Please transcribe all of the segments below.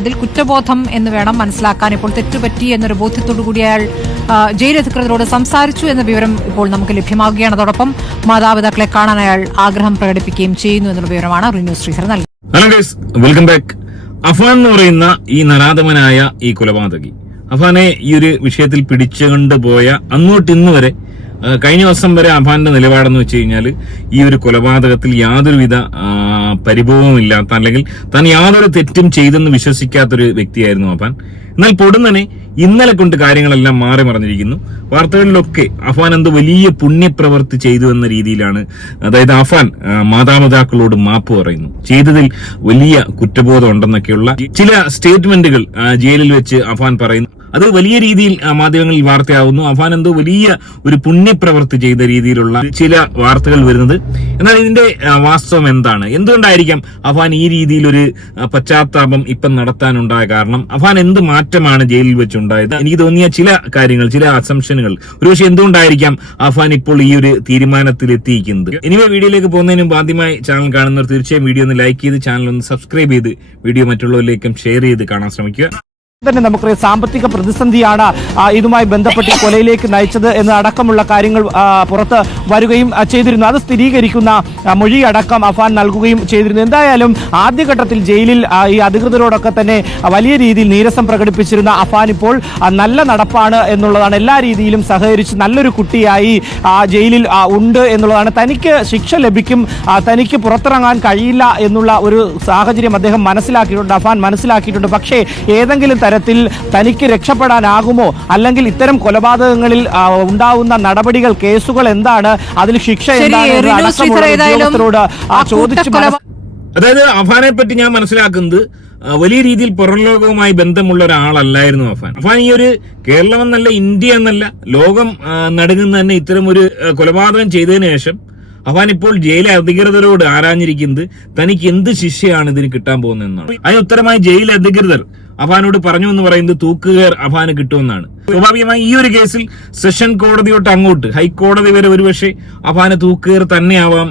അതിൽ കുറ്റബോധം എന്ന് വേണം മനസ്സിലാക്കാൻ. ഇപ്പോൾ തെറ്റുപറ്റി എന്നൊരു ബോധ്യത്തോടു കൂടി അയാൾ ജയിലധികൃതരോട് സംസാരിച്ചു എന്ന വിവരം ഇപ്പോൾ നമുക്ക് ലഭ്യമാകുകയാണ്. അതോടൊപ്പം മാതാപിതാക്കളെ കാണാൻ അയാൾ ആഗ്രഹം പ്രകടിപ്പിക്കുകയും ചെയ്യുന്നു എന്നുള്ള വിവരമാണ് റിന്യൂ ശ്രീധർ നൽകുന്നത് വെൽക്കം ബാക്ക് അഫാൻ എന്ന് പറയുന്ന ഈ നരാധമനായ ഈ കൊലപാതകി. അഫാനെ ഈ ഒരു വിഷയത്തിൽ പിടിച്ചുകൊണ്ട് പോയ അങ്ങോട്ട് ഇന്ന് വരെ കഴിഞ്ഞ ദിവസം വരെ അഭാന്റെ നിലപാടെന്ന് വെച്ച് കഴിഞ്ഞാൽ ഈ ഒരു കൊലപാതകത്തിൽ യാതൊരുവിധ പരിഭവമില്ലാത്ത അല്ലെങ്കിൽ താൻ യാതൊരു തെറ്റും ചെയ്തെന്ന് വിശ്വസിക്കാത്തൊരു വ്യക്തിയായിരുന്നു അഫാൻ എന്നാൽ പൊടുന്നനെ ഇന്നലെ കൊണ്ട് കാര്യങ്ങളെല്ലാം മാറി മറിഞ്ഞിരിക്കുന്നു. വാർത്തകളിലൊക്കെ അഫാൻ എന്തോ വലിയ പുണ്യപ്രവൃത്തി ചെയ്തു എന്ന രീതിയിലാണ് അതായത് അഫാൻ മാതാപിതാക്കളോട് മാപ്പ് പറയുന്നു. ചെയ്തതിൽ വലിയ കുറ്റബോധം ഉണ്ടെന്നൊക്കെയുള്ള ചില സ്റ്റേറ്റ്മെന്റുകൾ ജയിലിൽ വെച്ച് അഫാൻ പറയുന്നു. അത് വലിയ രീതിയിൽ മാധ്യമങ്ങളിൽ വാർത്തയാവുന്നു. അഫാൻ എന്തോ വലിയ ഒരു പുണ്യപ്രവൃത്തി ചെയ്ത രീതിയിലുള്ള ചില വാർത്തകൾ വരുന്നത്. എന്നാൽ ഇതിന്റെ വാസ്തവം എന്താണ്? എന്തുകൊണ്ടായിരിക്കാം അഫാൻ ഈ രീതിയിൽ ഒരു പശ്ചാത്താപം ഇപ്പം നടത്താനുണ്ടായ കാരണം? അഫാൻ എന്ത് മാറ്റമാണ് ജയിലിൽ വെച്ചുണ്ടായത്? എനിക്ക് തോന്നിയ ചില കാര്യങ്ങൾ ചില അസംഷനുകൾ ഒരുപക്ഷെ എന്തുകൊണ്ടായിരിക്കാം അഫാൻ ഇപ്പോൾ ഈ ഒരു തീരുമാനത്തിൽ എത്തിയിരിക്കുന്നത് ഇനിവ വീഡിയോയിലേക്ക് പോകുന്നതിന് മുമ്പ് ആദ്യമായി ചാനൽ കാണുന്നവർ തീർച്ചയായും വീഡിയോ ഒന്ന് ലൈക്ക് ചെയ്ത് ചാനൽ ഒന്ന് സബ്സ്ക്രൈബ് ചെയ്ത് വീഡിയോ മറ്റുള്ളവരിലേക്കും ഷെയർ ചെയ്ത് കാണാൻ ശ്രമിക്കുക. തന്നെ നമുക്കറിയാം സാമ്പത്തിക പ്രതിസന്ധിയാണ് ഇതുമായി ബന്ധപ്പെട്ട് കൊലയിലേക്ക് നയിച്ചത് എന്ന് അടക്കമുള്ള കാര്യങ്ങൾ പുറത്ത് വരികയും ചെയ്തിരുന്നു. അത് സ്ഥിരീകരിക്കുന്ന മൊഴി അടക്കം അഫാൻ നൽകുകയും ചെയ്തിരുന്നു. എന്തായാലും ആദ്യഘട്ടത്തിൽ ജയിലിൽ ഈ അധികൃതരോടൊക്കെ തന്നെ വലിയ രീതിയിൽ നീരസം പ്രകടിപ്പിച്ചിരുന്ന അഫാൻ ഇപ്പോൾ നല്ല നടപ്പാണ് എന്നുള്ളതാണ്. എല്ലാ രീതിയിലും സഹകരിച്ച് നല്ലൊരു കുട്ടിയായി ജയിലിൽ ഉണ്ട് എന്നുള്ളതാണ്. തനിക്ക് ശിക്ഷ ലഭിക്കും തനിക്ക് പുറത്തിറങ്ങാൻ കഴിയില്ല എന്നുള്ള ഒരു സാഹചര്യം അദ്ദേഹം മനസ്സിലാക്കിയിട്ടുണ്ട് അഫാൻ മനസ്സിലാക്കിയിട്ടുണ്ട്. പക്ഷേ ഏതെങ്കിലും തനിക്ക് രക്ഷപ്പെടാനാകുമോ? അല്ലെങ്കിൽ ഇത്തരം കൊലപാതകങ്ങളിൽ ഉണ്ടാവുന്ന നടപടികൾ കേസുകൾ എന്താണ്? അതിൽ ശിക്ഷ എന്താണ് ചോദിച്ച് അതായത് അഫാനെ പറ്റി ഞാൻ മനസ്സിലാക്കുന്നത് വലിയ രീതിയിൽ പുറം ലോകവുമായി ബന്ധമുള്ള ഒരാളല്ലായിരുന്നു അഫാൻ. അഫാൻ ഈ ഒരു കേരളം എന്നല്ല ഇന്ത്യ എന്നല്ല ലോകം നടങ്ങുന്ന തന്നെ ഇത്തരം ഒരു കൊലപാതകം ചെയ്തതിനു ശേഷം അഫാൻ ഇപ്പോൾ ജയിൽ അധികൃതരോട് ആരാഞ്ഞിരിക്കുന്നത് തനിക്ക് എന്ത് ശിക്ഷയാണ് ഇതിന് കിട്ടാൻ പോകുന്നതെന്നാണ്. അതിന് ഉത്തരമായി ജയിൽ അധികൃതർ അഫാനോട് പറഞ്ഞു എന്ന് പറയുന്നത് തൂക്കുകയർ അഫാന് കിട്ടുമെന്നാണ്. സ്വാഭാവികമായി ഈ ഒരു കേസിൽ സെഷൻ കോടതിയോട്ട് അങ്ങോട്ട് ഹൈക്കോടതി വരെ ഒരുപക്ഷെ അഫാന് തൂക്കുകയർ തന്നെയാവാം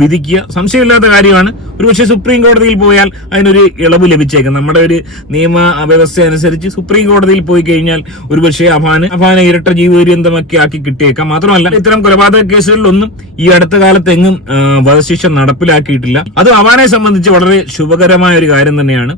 വിധിക്കുക. സംശയമില്ലാത്ത കാര്യമാണ്. ഒരുപക്ഷെ സുപ്രീം കോടതിയിൽ പോയാൽ അതിനൊരു ഇളവ് ലഭിച്ചേക്കാം. നമ്മുടെ ഒരു നിയമ വ്യവസ്ഥ അനുസരിച്ച് സുപ്രീം കോടതിയിൽ പോയി കഴിഞ്ഞാൽ ഒരുപക്ഷെ അഫാന് അഫാനെ ഇരട്ട ജീവപര്യന്തമൊക്കെ ആക്കി കിട്ടിയേക്കാം. മാത്രമല്ല ഇത്തരം കൊലപാതക കേസുകളിലൊന്നും ഈ അടുത്ത കാലത്തെങ്ങും വധശിക്ഷ നടപ്പിലാക്കിയിട്ടില്ല. അത് അഫാനെ സംബന്ധിച്ച് വളരെ ശുഭകരമായ ഒരു കാര്യം തന്നെയാണ്.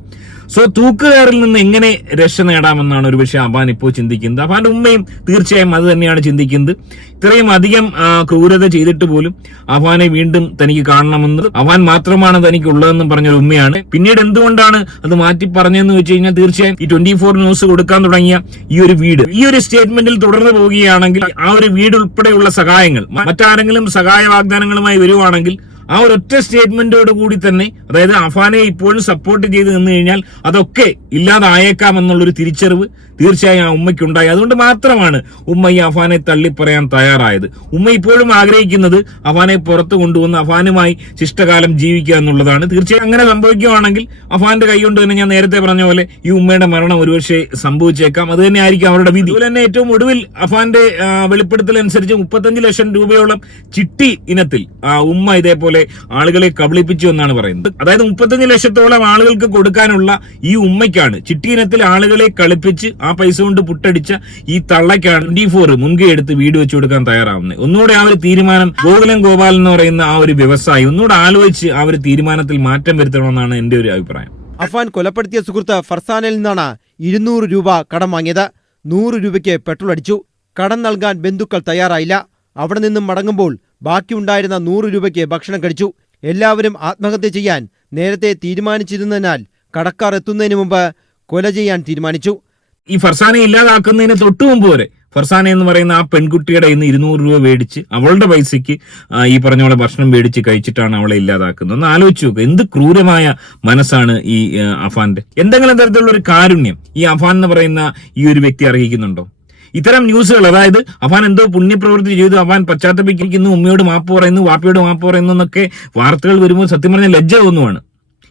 സോ തൂക്കുകയറിൽ നിന്ന് എങ്ങനെ രക്ഷ നേടാമെന്നാണ് ഒരുപക്ഷെ അബാൻ ഇപ്പോൾ ചിന്തിക്കുന്നത്. അബാന്റെ ഉമ്മയും തീർച്ചയായും അത് തന്നെയാണ് ചിന്തിക്കുന്നത്. ഇത്രയും അധികം ക്രൂരത ചെയ്തിട്ട് പോലും അഫാനെ വീണ്ടും തനിക്ക് കാണണമെന്ന് അഫാൻ മാത്രമാണ് തനിക്ക് ഉള്ളതെന്നും പറഞ്ഞൊരു ഉമ്മയാണ്. പിന്നീട് എന്തുകൊണ്ടാണ് അത് മാറ്റി പറഞ്ഞതെന്ന് വെച്ച് കഴിഞ്ഞാൽ തീർച്ചയായും ഈ ട്വന്റി ഫോർ ന്യൂസ് കൊടുക്കാൻ തുടങ്ങിയ ഈ ഒരു വീട്. ഈ ഒരു സ്റ്റേറ്റ്മെന്റിൽ തുടർന്ന് പോവുകയാണെങ്കിൽ ആ ഒരു വീട് ഉൾപ്പെടെയുള്ള സഹായങ്ങൾ മറ്റാരെങ്കിലും സഹായ വാഗ്ദാനങ്ങളുമായി വരുവാണെങ്കിൽ ആ ഒരു ഒറ്റ സ്റ്റേറ്റ്മെന്റോട് കൂടി തന്നെ അതായത് അഫാനെ ഇപ്പോഴും സപ്പോർട്ട് ചെയ്ത് നിന്ന് കഴിഞ്ഞാൽ അതൊക്കെ ഇല്ലാതായേക്കാം എന്നുള്ളൊരു തിരിച്ചറിവ് തീർച്ചയായും ആ ഉമ്മയ്ക്കുണ്ടായി. അതുകൊണ്ട് മാത്രമാണ് ഉമ്മ ഈ അഫാനെ തള്ളിപ്പറയാൻ തയ്യാറായത്. ഉമ്മ ഇപ്പോഴും ആഗ്രഹിക്കുന്നത് അഫാനെ പുറത്തു കൊണ്ടുവന്ന് അഫാനുമായി ശിഷ്ടകാലം ജീവിക്കുക എന്നുള്ളതാണ്. തീർച്ചയായും അങ്ങനെ സംഭവിക്കുകയാണെങ്കിൽ അഫാന്റെ കൈ കൊണ്ട് തന്നെ ഞാൻ നേരത്തെ പറഞ്ഞ പോലെ ഈ ഉമ്മയുടെ മരണം ഒരുപക്ഷെ സംഭവിച്ചേക്കാം. അത് തന്നെ ആയിരിക്കും അവരുടെ വിധി. അതുപോലെ തന്നെ ഏറ്റവും ഒടുവിൽ അഫാന്റെ വെളിപ്പെടുത്തലനുസരിച്ച് മുപ്പത്തഞ്ച് ലക്ഷം രൂപയോളം ചിട്ടി ഇനത്തിൽ ഉമ്മ ഇതേപോലെ ആളുകളെ കബളിപ്പിച്ചു എന്നാണ് പറയുന്നത്. അതായത് മുപ്പത്തഞ്ച് ലക്ഷത്തോളം ആളുകൾക്ക് കൊടുക്കാനുള്ള ഈ ഉമ്മയ്ക്കാണ് ചിട്ടീനത്തിൽ ആളുകളെ കളിപ്പിച്ച് ആ പൈസ കൊണ്ട് പുട്ടടിച്ച ഈ തള്ളയ്ക്കാണ് ട്വന്റി ഫോർ മുൻകൈ എടുത്ത് വീട് വെച്ചു കൊടുക്കാൻ തയ്യാറാവുന്നത്. ഒന്നുകൂടെ ആ ഒരു തീരുമാനം ഗോകുലം ഗോപാൽ എന്ന് പറയുന്ന ആ ഒരു വ്യവസായി ഒന്നുകൂടെ ആലോചിച്ച് ആ ഒരു തീരുമാനത്തിൽ മാറ്റം വരുത്തണമെന്നാണ് എന്റെ ഒരു അഭിപ്രായം. അഫാൻ കൊലപ്പെടുത്തിയ സുഹൃത്ത് ഫർസാനിൽ നിന്നാണ് ഇരുന്നൂറ് രൂപ കടം വാങ്ങിയത്. നൂറ് രൂപയ്ക്ക് പെട്രോൾ അടിച്ചു. കടം നൽകാൻ ബന്ധുക്കൾ തയ്യാറായില്ല. അവിടെ നിന്നും മടങ്ങുമ്പോൾ ബാക്കിയുണ്ടായിരുന്ന നൂറ് രൂപയ്ക്ക് ഭക്ഷണം കഴിച്ചു. എല്ലാവരും ആത്മഹത്യ ചെയ്യാൻ നേരത്തെ തീരുമാനിച്ചിരുന്നതിനാൽ കടക്കാർ എത്തുന്നതിന് മുമ്പ് കൊല ചെയ്യാൻ തീരുമാനിച്ചു. ഈ ഫർസാനെ ഇല്ലാതാക്കുന്നതിന് തൊട്ടു മുമ്പ് വരെ ഫർസാന എന്ന് പറയുന്ന ആ പെൺകുട്ടിയുടെ ഇന്ന് ഇരുന്നൂറ് രൂപ മേടിച്ച് അവളുടെ പൈസയ്ക്ക് ഈ പറഞ്ഞ പോലെ ഭക്ഷണം മേടിച്ച് കഴിച്ചിട്ടാണ് അവളെ ഇല്ലാതാക്കുന്നത്. ഒന്ന് ആലോചിച്ച് നോക്കുക എന്ത് ക്രൂരമായ മനസ്സാണ് ഈ അഫാന്റെ. എന്തെങ്കിലും തരത്തിലുള്ള ഒരു കാരുണ്യം ഈ അഫാൻ എന്ന് പറയുന്ന ഈ ഒരു വ്യക്തി അർഹിക്കുന്നുണ്ടോ ഇത്തരം ന്യൂസുകൾ അതായത് അഫാൻ എന്തോ പുണ്യപ്രവൃത്തി ചെയ്തു അഫാൻ പശ്ചാത്തപിക്കുന്നു ഉമ്മയോട് മാപ്പ് പറയുന്നു വാപ്പയോട് മാപ്പ് പറയുന്നു എന്നൊക്കെ വാർത്തകൾ വരുമ്പോൾ സത്യം പറഞ്ഞ ലജ്ജ തോന്നുവാണ്.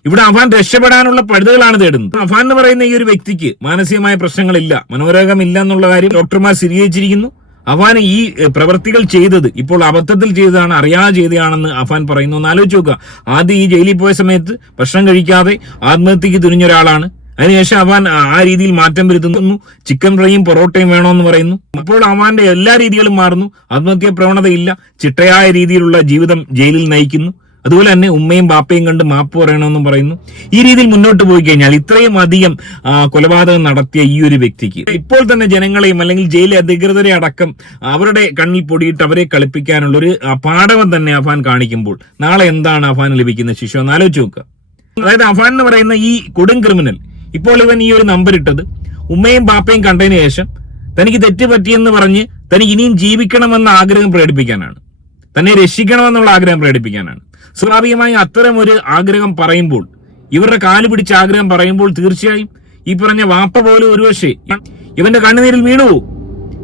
ഇവിടെ അഫാൻ രക്ഷപ്പെടാനുള്ള പഴുതുകളാണ് തേടുന്നത്. അഫാൻ എന്ന് പറയുന്ന ഈ ഒരു വ്യക്തിക്ക് മാനസികമായ പ്രശ്നങ്ങളില്ല മനോരോഗമില്ല എന്നുള്ള കാര്യം ഡോക്ടർമാർ സ്ഥിരീകരിച്ചിരിക്കുന്നു. അഫാൻ ഈ പ്രവൃത്തികൾ ചെയ്തത് ഇപ്പോൾ അബദ്ധത്തിൽ ചെയ്തതാണ് അറിയാതെ ചെയ്തതാണെന്ന് അഫാൻ പറയുന്നു. എന്ന് ആലോചിച്ച് നോക്കുക. ആദ്യം ഈ ജയിലിൽ പോയ സമയത്ത് ഭക്ഷണം കഴിക്കാതെ ആത്മഹത്യക്ക് തുനിഞ്ഞ ഒരാളാണ്. അതിനുശേഷം അവൻ ആ- രീതിയിൽ മാറ്റം വരുത്തുന്നു. ചിക്കൻ ഫ്രൈയും പൊറോട്ടയും വേണമെന്ന് പറയുന്നു. അപ്പോൾ അവന്റെ എല്ലാ രീതികളും മാറുന്നു. ആത്മഹത്യ പ്രവണതയില്ല ചിട്ടയായ രീതിയിലുള്ള ജീവിതം ജയിലിൽ നയിക്കുന്നു. അതുപോലെ തന്നെ ഉമ്മയും ബാപ്പയും കണ്ട് മാപ്പ് പറയണമെന്നും പറയുന്നു. ഈ രീതിയിൽ മുന്നോട്ട് പോയി കഴിഞ്ഞാൽ ഇത്രയും അധികം കൊലപാതകം നടത്തിയ ഈ ഒരു വ്യക്തിക്ക് ഇപ്പോൾ തന്നെ ജനങ്ങളെയും അല്ലെങ്കിൽ ജയിൽ അധികൃതരെ അടക്കം അവരുടെ കണ്ണിൽ പൊടിയിട്ട് അവരെ കളിപ്പിക്കാനുള്ള ഒരു പാഠവം തന്നെ അഫാൻ കാണിക്കുമ്പോൾ നാളെ എന്താണ് അഫാൻ ലഭിക്കുന്ന ശിശു എന്ന് ആലോചിച്ച് നോക്കുക അതായത് അഫാൻ എന്ന് പറയുന്ന ഈ കൊടും ക്രിമിനൽ ഇപ്പോൾ ഇവൻ ഈ ഒരു നമ്പർ ഇട്ടത്. ഉമ്മയും ബാപ്പയും കണ്ടതിന് ശേഷം തനിക്ക് തെറ്റ് പറ്റിയെന്ന് പറഞ്ഞ് തനിക്ക് ഇനിയും ജീവിക്കണമെന്ന ആഗ്രഹം പ്രകടിപ്പിക്കാനാണ്. തന്നെ രക്ഷിക്കണമെന്നുള്ള ആഗ്രഹം പ്രകടിപ്പിക്കാനാണ്. സ്വാഭാവികമായും അത്തരം ഒരു ആഗ്രഹം പറയുമ്പോൾ ഇവരുടെ കാൽ പിടിച്ച ആഗ്രഹം പറയുമ്പോൾ തീർച്ചയായും ഈ പറഞ്ഞ വാപ്പ പോലും ഒരുപക്ഷെ ഇവന്റെ കണ്ണുനീരിൽ വീണുപോകും.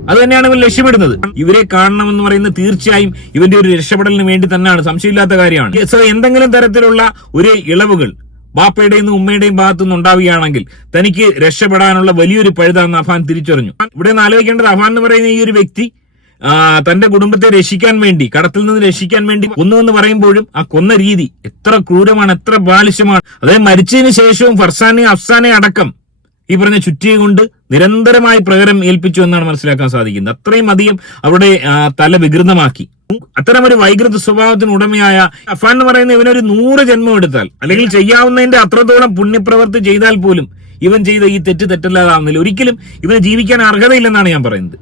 അത് തന്നെയാണ് ഇവൻ ലക്ഷ്യമിടുന്നത്. ഇവരെ കാണണമെന്ന് പറയുന്നത് തീർച്ചയായും ഇവന്റെ ഒരു രക്ഷപ്പെടലിന് വേണ്ടി തന്നെയാണ്. സംശയമില്ലാത്ത കാര്യമാണ്. സോ എന്തെങ്കിലും തരത്തിലുള്ള ഒരു ഇളവുകൾ ബാപ്പയുടെയും ഉമ്മയുടെയും ഭാഗത്തുനിന്ന് ഉണ്ടാവുകയാണെങ്കിൽ തനിക്ക് രക്ഷപ്പെടാനുള്ള വലിയൊരു പഴുതാന്ന് അഫാൻ തിരിച്ചറിഞ്ഞു. ഇവിടെ നിന്ന് ആലോചിക്കേണ്ടത് അഫാൻ എന്ന് പറയുന്ന ഈ ഒരു വ്യക്തി തന്റെ കുടുംബത്തെ രക്ഷിക്കാൻ വേണ്ടി കടത്തിൽ നിന്ന് രക്ഷിക്കാൻ വേണ്ടി ഒന്നു എന്ന് പറയുമ്പോഴും ആ കൊന്ന രീതി എത്ര ക്രൂരമാണ് എത്ര ബാലിശമാണ്. അതായത് മരിച്ചതിന് ശേഷവും ഫർസാനെ അഫ്സാനെ അടക്കം ഈ പറഞ്ഞ ചുറ്റിയെ കൊണ്ട് നിരന്തരമായി പ്രകരം ഏൽപ്പിച്ചു എന്നാണ് മനസ്സിലാക്കാൻ സാധിക്കുന്നത്. അത്രയും അധികം അവരുടെ തല വികൃതമാക്കി. അത്തരം ഒരു വൈകൃത സ്വഭാവത്തിന് ഉടമയായ അഫാൻ എന്ന് പറയുന്ന ഇവനൊരു നൂറ് ജന്മം എടുത്താൽ അല്ലെങ്കിൽ ചെയ്യാവുന്നതിന്റെ അത്രത്തോളം പുണ്യപ്രവർത്തി ചെയ്താൽ പോലും ഇവൻ ചെയ്ത ഈ തെറ്റ് തെറ്റല്ലാതാവുന്നില്ല. ഒരിക്കലും ഇവന് ജീവിക്കാൻ അർഹതയില്ലെന്നാണ് ഞാൻ പറയുന്നത്.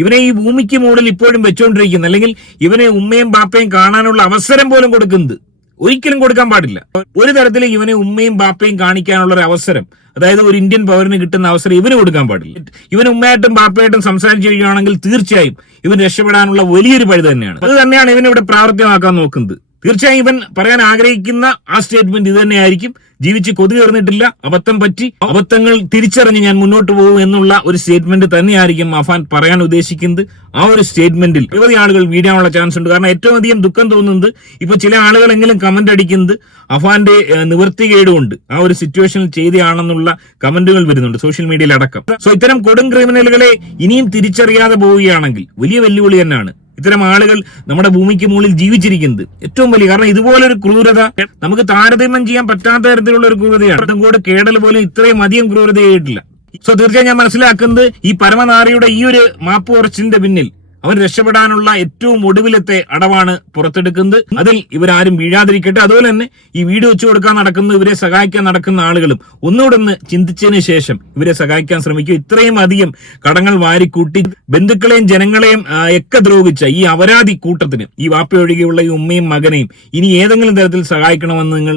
ഇവനെ ഈ ഭൂമിക്ക് മുകളിൽ ഇപ്പോഴും വെച്ചുകൊണ്ടിരിക്കുന്നത് അല്ലെങ്കിൽ ഇവനെ ഉമ്മയും പാപ്പയും കാണാനുള്ള അവസരം പോലും കൊടുക്കുന്നത്. ഒരിക്കലും കൊടുക്കാൻ പാടില്ല. ഒരു തരത്തിൽ ഇവനെ ഉമ്മയും ബാപ്പയും കാണിക്കാനുള്ള ഒരു അവസരം അതായത് ഒരു ഇന്ത്യൻ പൗരന് കിട്ടുന്ന അവസരം ഇവന് കൊടുക്കാൻ പാടില്ല. ഇവൻ ഉമ്മയായിട്ടും ബാപ്പയായിട്ടും സംസാരിച്ചിരിക്കുകയാണെങ്കിൽ തീർച്ചയായും ഇവൻ രക്ഷപ്പെടാനുള്ള വലിയൊരു പഴുത് തന്നെയാണ്. അത് തന്നെയാണ് ഇവനിവിടെ പ്രാവർത്തികമാക്കാൻ നോക്കുന്നത്. തീർച്ചയായും ഇവൻ പറയാൻ ആഗ്രഹിക്കുന്ന ആ സ്റ്റേറ്റ്മെന്റ് ഇത് തന്നെയായിരിക്കും. ജീവിച്ച് കൊതി തീർന്നിട്ടില്ല അബദ്ധം പറ്റി അബദ്ധങ്ങൾ തിരിച്ചറിഞ്ഞ് ഞാൻ മുന്നോട്ട് പോകും എന്നുള്ള ഒരു സ്റ്റേറ്റ്മെന്റ് തന്നെയായിരിക്കും അഫാൻ പറയാൻ ഉദ്ദേശിക്കുന്നത്. ആ ഒരു സ്റ്റേറ്റ്മെന്റിൽ നിരവധി ആളുകൾ വീഴാനുള്ള ചാൻസ് ഉണ്ട്. കാരണം ഏറ്റവും അധികം ദുഃഖം തോന്നുന്നത് ഇപ്പൊ ചില ആളുകളെങ്കിലും കമന്റ് അടിക്കുന്നത് അഫാന്റെ നിവൃത്തികേടുകൊണ്ട് ആ ഒരു സിറ്റുവേഷനിൽ ചെയ്തയാണെന്നുള്ള കമന്റുകൾ വരുന്നുണ്ട് സോഷ്യൽ മീഡിയയിൽ അടക്കം. സോ ഇത്തരം കൊടും ക്രിമിനലുകളെ ഇനിയും തിരിച്ചറിയാതെ പോവുകയാണെങ്കിൽ വലിയ വെല്ലുവിളി തന്നെയാണ്. ഇത്തരം ആളുകൾ നമ്മുടെ ഭൂമിക്ക് മുകളിൽ ജീവിച്ചിരിക്കുന്നത് ഏറ്റവും വലിയ കാരണം ഇതുപോലൊരു ക്രൂരത നമുക്ക് താരതമ്യം ചെയ്യാൻ പറ്റാത്ത തരത്തിലുള്ള ഒരു ക്രൂരതയാണ്. അതും കൂടെ കേടൽ പോലും ഇത്രയും അധികം ക്രൂരതയായിട്ടില്ല. സോ തീർച്ചയായും ഞാൻ മനസ്സിലാക്കുന്നത് ഈ പരമനാറിയുടെ ഈ ഒരു മാപ്പ് കുറച്ചിന്റെ പിന്നിൽ അവൻ രക്ഷപ്പെടാനുള്ള ഏറ്റവും ഒടുവിലത്തെ അടവാണ് പുറത്തെടുക്കുന്നത്. അതിൽ ഇവരാരും വീഴാതിരിക്കട്ടെ. അതുപോലെ തന്നെ ഈ വീട് വെച്ചു കൊടുക്കാൻ നടക്കുന്ന ഇവരെ സഹായിക്കാൻ നടക്കുന്ന ആളുകളും ഒന്നുകൂടെ ഒന്ന് ചിന്തിച്ചതിന് ശേഷം ഇവരെ സഹായിക്കാൻ ശ്രമിക്കും. ഇത്രയും അധികം കടങ്ങൾ വാരിക്കൂട്ടി ബന്ധുക്കളെയും ജനങ്ങളെയും ഒക്കെ ദ്രോഹിച്ച ഈ അപരാധി കൂട്ടത്തിന് ഈ വാപ്പ ഒഴികെയുള്ള ഈ ഉമ്മയും മകനെയും ഇനി ഏതെങ്കിലും തരത്തിൽ സഹായിക്കണമെന്ന് നിങ്ങൾ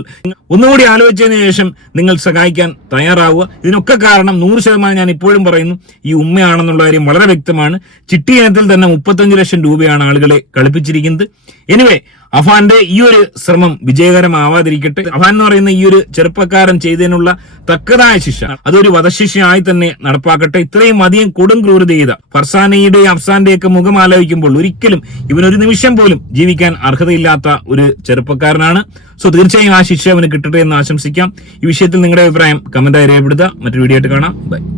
ഒന്നുകൂടി ആലോചിച്ചതിന് ശേഷം നിങ്ങൾ സഹായിക്കാൻ തയ്യാറാവുക. ഇതിനൊക്കെ കാരണം നൂറ് ശതമാനം ഞാൻ ഇപ്പോഴും പറയുന്നു ഈ ഉമ്മയാണെന്നുള്ള കാര്യം വളരെ വ്യക്തമാണ്. ചിട്ടി ഇനത്തിൽ തന്നെ മുപ്പത്തഞ്ച് ലക്ഷം രൂപയാണ് ആളുകളെ കളിപ്പിച്ചിരിക്കുന്നത്. എനിവേ അഫാന്റെ ഈ ഒരു ശ്രമം വിജയകരമാവാതിരിക്കട്ടെ. അഫാൻ എന്ന് പറയുന്ന ഈ ഒരു ചെറുപ്പക്കാരൻ ചെയ്തതിനുള്ള തക്കതായ ശിക്ഷ. അതൊരു വധശിക്ഷയായി തന്നെ നടപ്പാക്കട്ടെ. ഇത്രയും അധികം കൊടും ക്രൂരത ചെയ്ത ഫർസാനയുടെയും അഫ്സാന്റെയൊക്കെ മുഖം ആലോചിക്കുമ്പോൾ ഒരിക്കലും ഇവനൊരു നിമിഷം പോലും ജീവിക്കാൻ അർഹതയില്ലാത്ത ഒരു ചെറുപ്പക്കാരനാണ്. സോ തീർച്ചയായും ആ ശിക്ഷ അവന് കിട്ടട്ടെ എന്ന് ആശംസിക്കാം. ഈ വിഷയത്തിൽ നിങ്ങളുടെ അഭിപ്രായം കമന്റായി രേഖപ്പെടുത്തുക. മറ്റൊരു വീഡിയോ ആയിട്ട് കാണാം. ബൈ